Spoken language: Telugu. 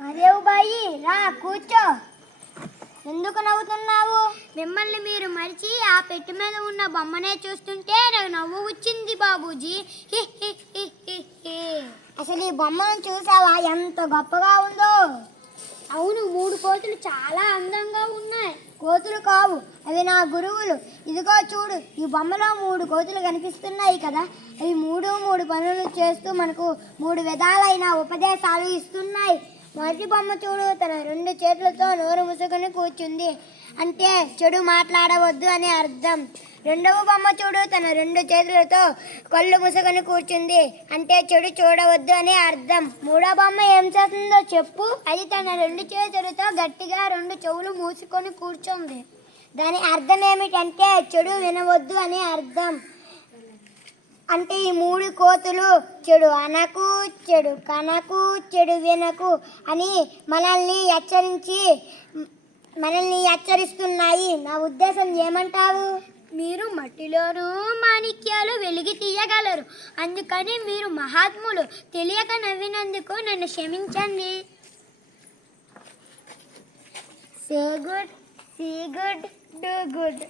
మరేవు బాయి రా కూర్చో. ఎందుకు నవ్వుతున్నావు? మిమ్మల్ని మీరు మరిచి ఆ పెట్టి మీద ఉన్న బొమ్మనే చూస్తుంటే నాకు నవ్వు వచ్చింది బాబూజీ. అసలు ఈ బొమ్మను చూసావా? ఎంత గొప్పగా ఉందో. అవును మూడు కోతులు చాలా అందంగా ఉన్నాయి. కోతులు కావు అవి నా గురువులు. ఇదిగో చూడు ఈ బొమ్మలో మూడు కోతులు కనిపిస్తున్నాయి కదా. అవి మూడు మూడు పనులు చేస్తూ మనకు మూడు విధాలైన ఉపదేశాలు ఇస్తున్నాయి. మొదటి బొమ్మ చూడు తన రెండు చేతులతో నోరు ముసుకొని కూర్చుంది. అంటే చెడు మాట్లాడవద్దు అని అర్థం. రెండవ బొమ్మ చూడు తన రెండు చేతులతో కళ్ళు ముసుగని కూర్చుంది. అంటే చెడు చూడవద్దు అని అర్థం. మూడో బొమ్మ ఏం చేస్తుందో చెప్పు. అది తన రెండు చేతులతో గట్టిగా రెండు చెవులు మూసుకొని కూర్చుంది. దాని అర్థం ఏమిటంటే చెడు వినవద్దు అని అర్థం. అంటే ఈ మూడు కోతులు చెడు. అనకు చెడు కనకు చెడు వినకు అని మనల్ని హెచ్చరించి మనల్ని హెచ్చరిస్తున్నాయి. నా ఉద్దేశం ఏమంటావు? మీరు మట్టిలోనూ మాణిక్యాలు వెలిగి తీయగలరు. అందుకని మీరు మహాత్ములు. తెలియక నవ్వినందుకు నన్ను క్షమించండి. Say good see good do good